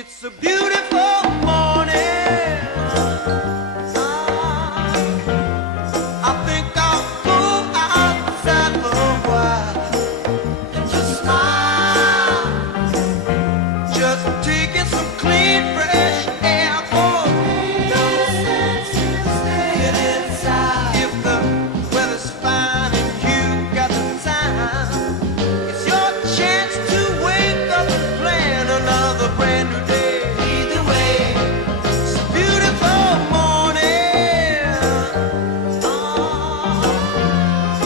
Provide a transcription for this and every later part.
It's a beautiful morning. I think I'll go outside for a while and just smile. Just taking some clean, fresh air. Oh, no sense in staying inside. If the weather's fine and you got the time, it's your chance to wake up and plan another brand new day. Either way, it's a beautiful morning.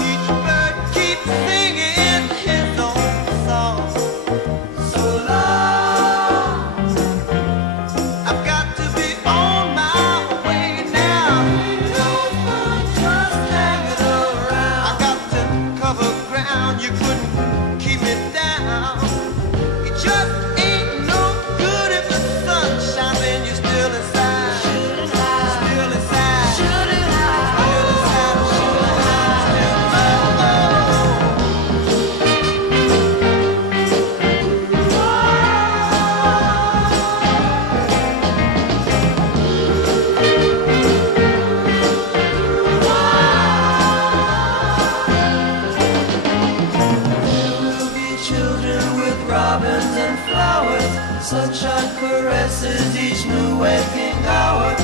Each bird keeps singing his own song. So long, I've got to be on my way now. No fun just hanging around. I got to cover ground, you couldn't keep me down. It just ain't no good if the sun shines and you're still inside. Still inside. Still inside. Still inside. There will be children with robins and flowers. Sunshine caresses each new waking hour.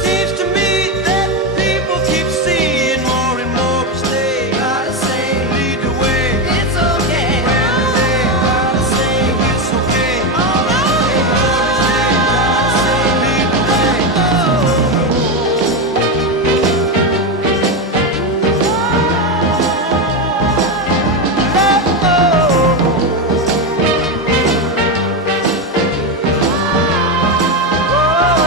Seems to me that people keep seeing more and more each day. Gotta say, lead the way. It's okay. Gotta say, it's okay. All right. Gotta say, lead the way. Oh.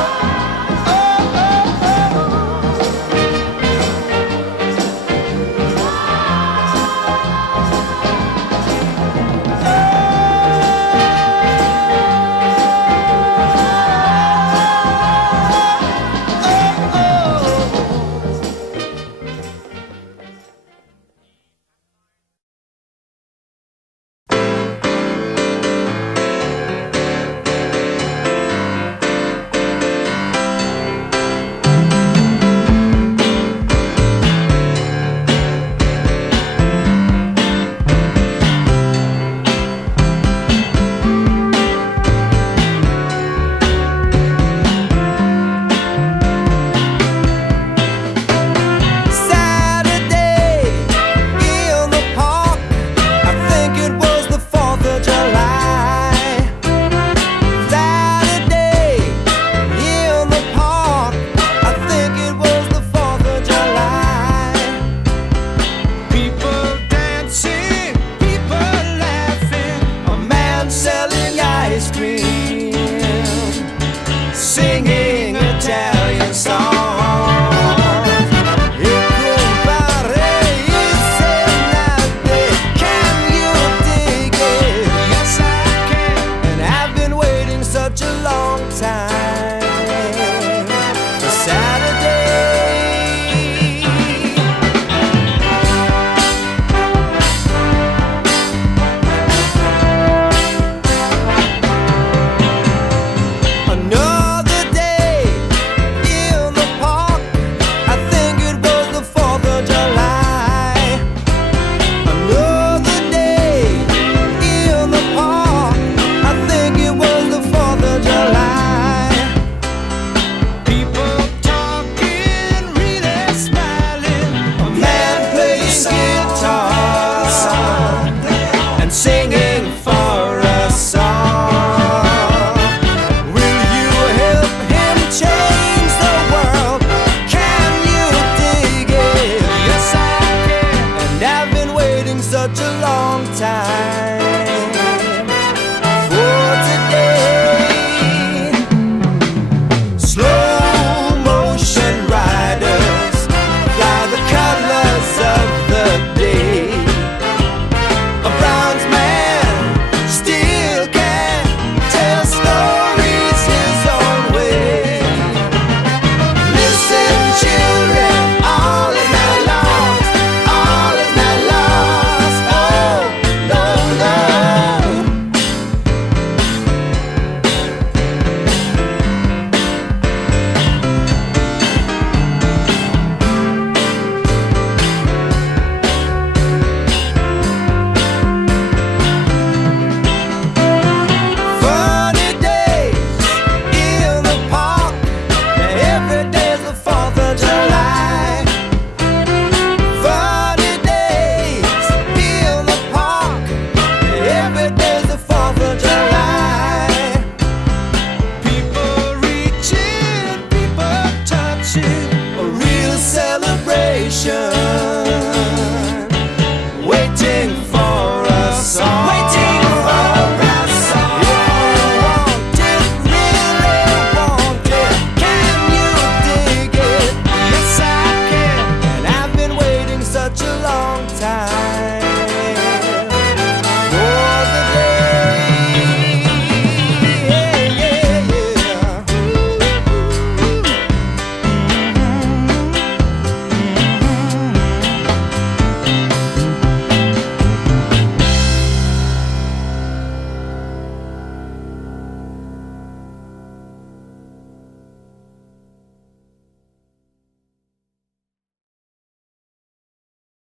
nation.